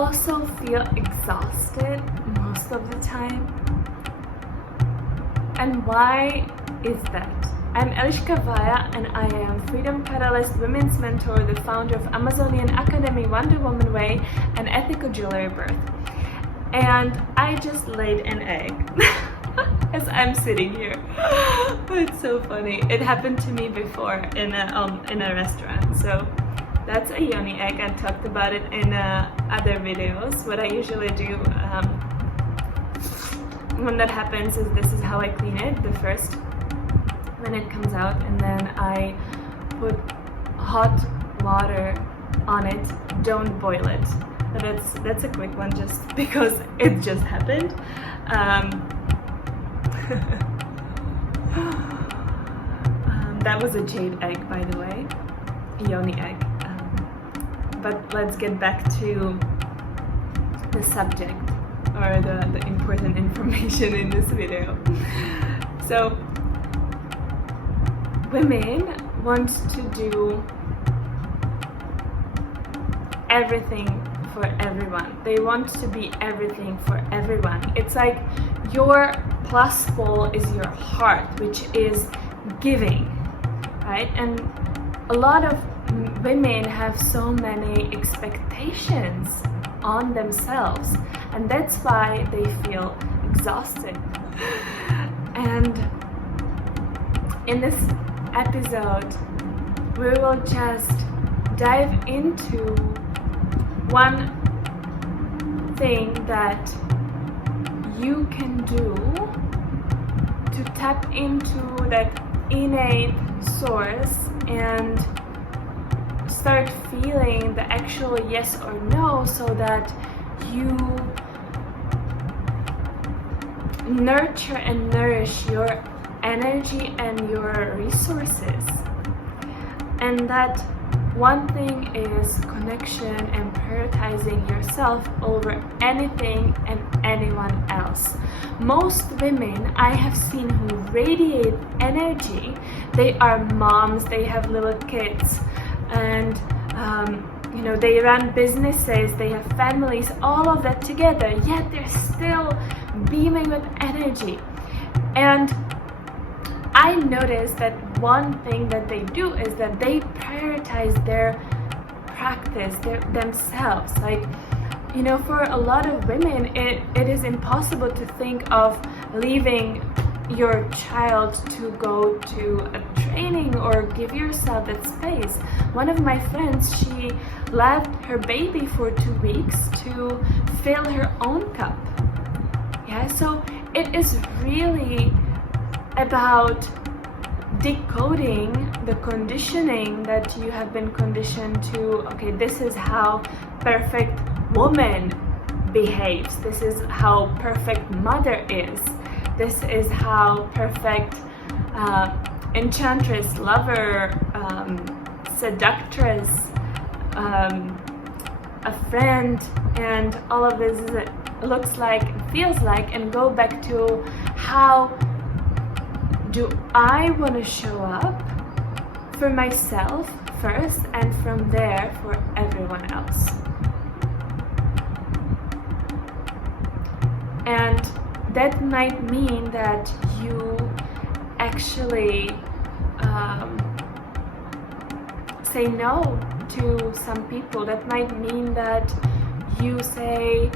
also feel exhausted most of the time. And why is that? I'm Eliška Vaja, and I am Freedom Catalyst, Women's Mentor, the founder of Amazonian Academy, Wonder Woman Way, and Ethical Jewelry Birth. And I just laid an egg as I'm sitting here. It's so funny. It happened to me before in a restaurant. So that's a yoni egg. I talked about it in other videos. What I usually do when that happens is this is how I clean it. The first, when it comes out, and then I put hot water on it. Don't boil it. That's a quick one, just because it just happened. That was a jade egg, by the way, yoni egg. But let's get back to the subject, or the important information in this video. So women want to do everything for everyone. They want to be everything for everyone. It's like your plus pole is your heart, which is giving, right? And a lot of women have so many expectations on themselves, and that's why they feel exhausted. And in this episode, we will just dive into one thing that you can do to tap into that innate source and start feeling the actual yes or no, so that you nurture and nourish your energy and your resources. And that one thing is connection and prioritizing yourself over anything and anyone else. Most women I have seen who radiate energy, they are moms, they have little kids, and they run businesses, they have families, all of that together, yet they're still beaming with energy. And I noticed that one thing that they do is that they prioritize their practice, themselves. Like, for a lot of women, it is impossible to think of leaving your child to go to a training or give yourself that space. One of my friends, she left her baby for 2 weeks to fill her own cup. Yeah, so it is really about decoding the conditioning that you have been conditioned to. Okay, this is how perfect woman behaves. This is how perfect mother is. This is how perfect enchantress, lover, seductress, a friend, and all of this looks like, feels like, and go back to how do I want to show up for myself first, and from there for everyone else. And that might mean that you actually say no to some people. That might mean that you say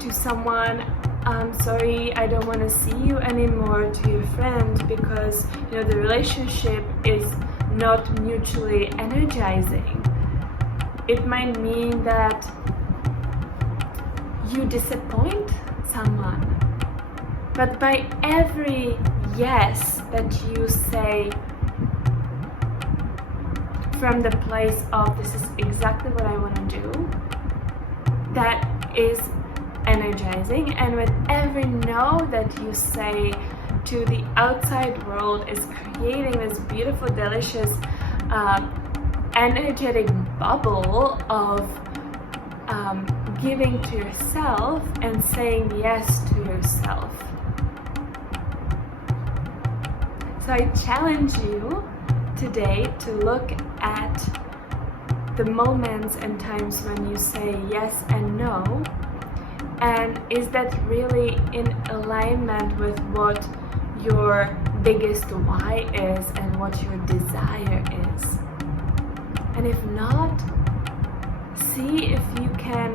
to someone, I'm sorry, I don't want to see you anymore, to your friend, because the relationship is not mutually energizing. It might mean that you disappoint someone. But by every yes that you say from the place of this is exactly what I want to do, that is energizing. And with every no that you say to the outside world is creating this beautiful, delicious, energetic bubble of giving to yourself and saying yes to yourself. So I challenge you today to look at the moments and times when you say yes and no, and is that really in alignment with what your biggest why is and what your desire is. And if not, see if you can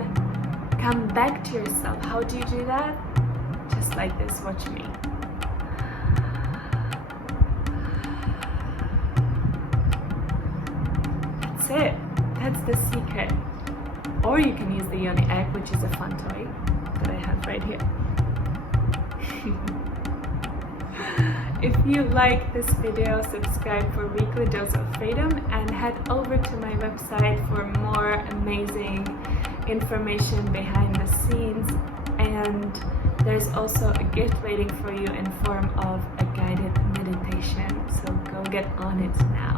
come back to yourself. How do you do that? Just like this, watch me. That's it. That's the secret. Or you can use the yoni egg, which is a fun toy that I have right here. If you like this video, subscribe for weekly dose of freedom and head over to my website for more amazing information behind the scenes. And there's also a gift waiting for you in form of a guided meditation. So go get on it now.